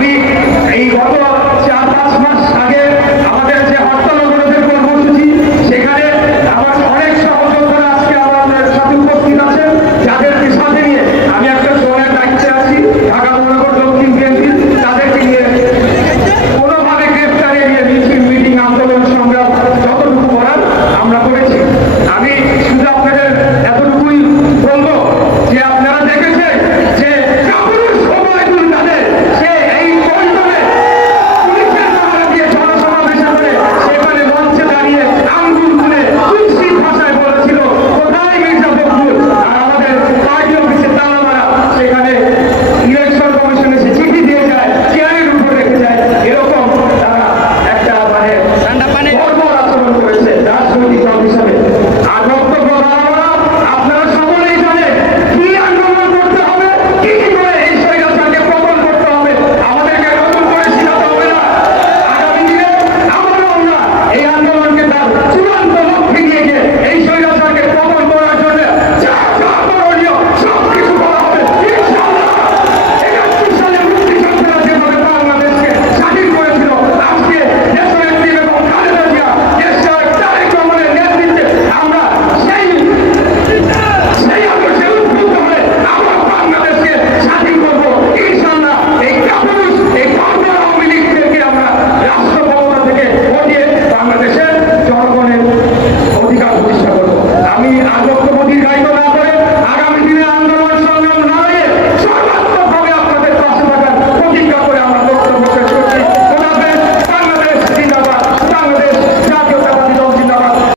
আমি এই গত চার পাঁচ মাস আগে আমাদের যে হরতাল অবরোধের কর্মসূচি, সেখানে আমার অনেক সহযোগীরা আজকে আমাদের সাথে উপস্থিত আছেন যাদেরকে সাথে নিয়ে আমি একটা সময়ের দায়িত্বে আছি, ঢাকা মহানগর দক্ষিণ বিএনপি তাদেরকে নিয়ে কোনোভাবে গ্রেপ্তারে নিয়ে মিছিল, মিটিং, আন্দোলন, সংগ্রাম যতটুকু করার আমরা করেছি। আমি